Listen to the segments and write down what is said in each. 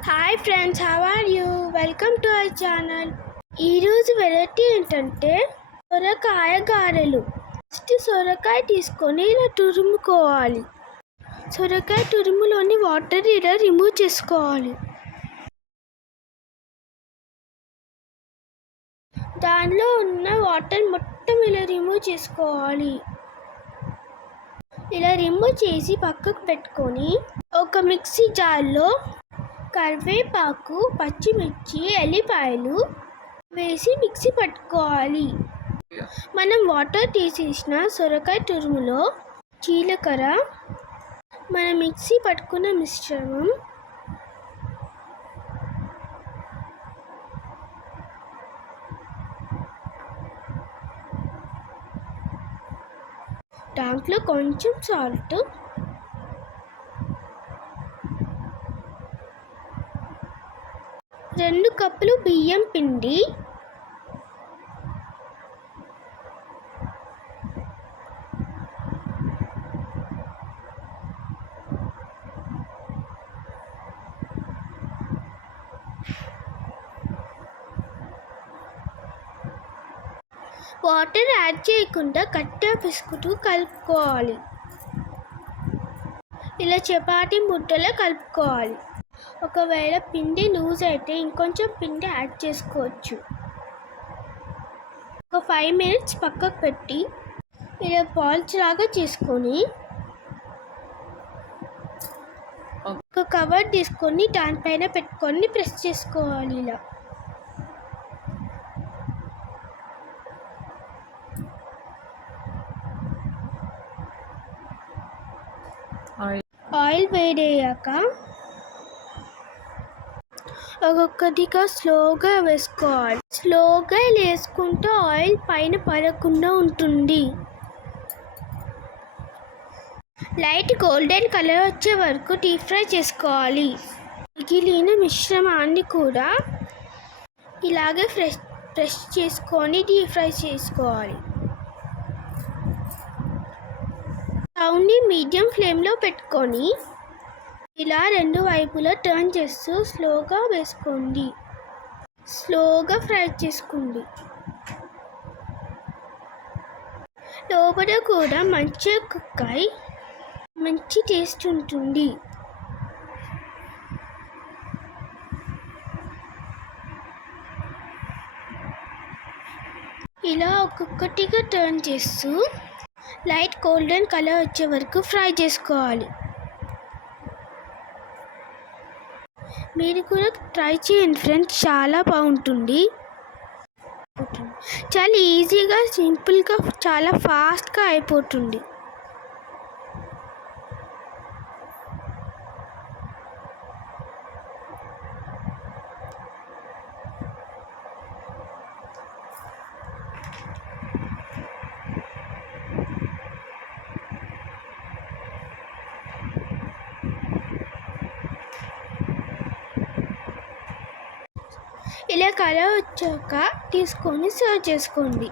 Hi friends, how are you? Welcome to our channel. ఈరోజు variety ఏంటంటే సొరకాయ గారెలు. ఫస్ట్ సొరకాయ తీసుకొని ఇలా తురుముకోవాలి. సొరకాయ తురుములోని వాటర్ ఇలా రిమూవ్ చేసుకోవాలి. దానిలో ఉన్న వాటర్ మొత్తం ఇలా రిమూవ్ చేసుకోవాలి. ఇలా రిమూవ్ చేసి పక్కకు పెట్టుకొని ఒక మిక్సీ జార్లో కరివేపాకు, పచ్చిమిర్చి, ఎల్లిపాయలు వేసి మిక్సీ పట్టుకోవాలి. మనం వాటర్ తీసేసిన సొరకాయ తురుములో జీలకర్ర, మనం మిక్సీ పట్టుకున్న మిశ్రమం, దాంట్లో కొంచెం సాల్ట్, 2 కప్పులు బియ్యం పిండి, వాటర్ యాడ్ చేయకుండా కట్టె పిసుకుతూ కలుపుకోవాలి. ఇలా చపాతీ ముద్దలో కలుపుకోవాలి. ఒకవేళ పిండి లూజ్ అయితే ఇంకొంచెం పిండి యాడ్ చేసుకోవచ్చు. ఒక 5 మినిట్స్ పక్కకు పెట్టి ఇలా బాల్స్ లాగా చేసుకొని ఒక కవర్ తీసుకొని దానిపైన పెట్టుకొని ప్రెస్ చేసుకోవాలి. ఇలా ఆయిల్ వేడయ్యాక ఒక్కొక్కటిగా స్లోగా వేసుకోవాలి. స్లోగా వేసుకుంటూ ఆయిల్ పైన పడకుండా ఉంటుంది. లైట్ గోల్డెన్ కలర్ వచ్చే వరకు డీప్ ఫ్రై చేసుకోవాలి. మిగిలిన మిశ్రమాన్ని కూడా ఇలాగే ప్రెస్ చేసుకొని డీప్ ఫ్రై చేసుకోవాలి. స్టవ్ని మీడియం ఫ్లేమ్లో పెట్టుకొని ఇలా 2 వైపులా టర్న్ చేస్తూ స్లోగా వేసుకోండి. స్లోగా ఫ్రై చేసుకోండి. లోపల కూడా మంచిగా కుక్ అయి మంచి టేస్ట్ ఉంటుంది. ఇలా ఒక్కొక్కటిగా టర్న్ చేస్తూ లైట్ గోల్డెన్ కలర్ వచ్చే వరకు ఫ్రై చేసుకోవాలి. మీరు కూడా ట్రై చేయండి ఫ్రెండ్స్, చాలా బాగుంటుంది. చాలా ఈజీగా, సింపుల్గా, చాలా ఫాస్ట్గా అయిపోతుంది. ఇలా కలర్ వచ్చాక తీసుకొని సర్వ్ చేసుకోండి.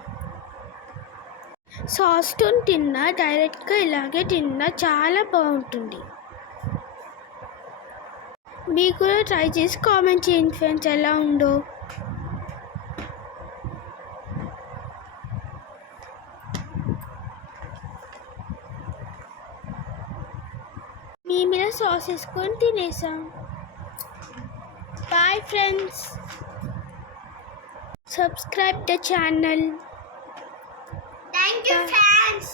సాస్తో తిన్నా, డైరెక్ట్గా ఇలాగే తిన్నా చాలా బాగుంటుంది. మీరు కూడా ట్రై చేసి కామెంట్ చేయండి ఫ్రెండ్స్ ఎలా ఉందో. మీ మీద సాస్ వేసుకొని తినేసాం. Bye friends. Subscribe the channel. Thank you, friends.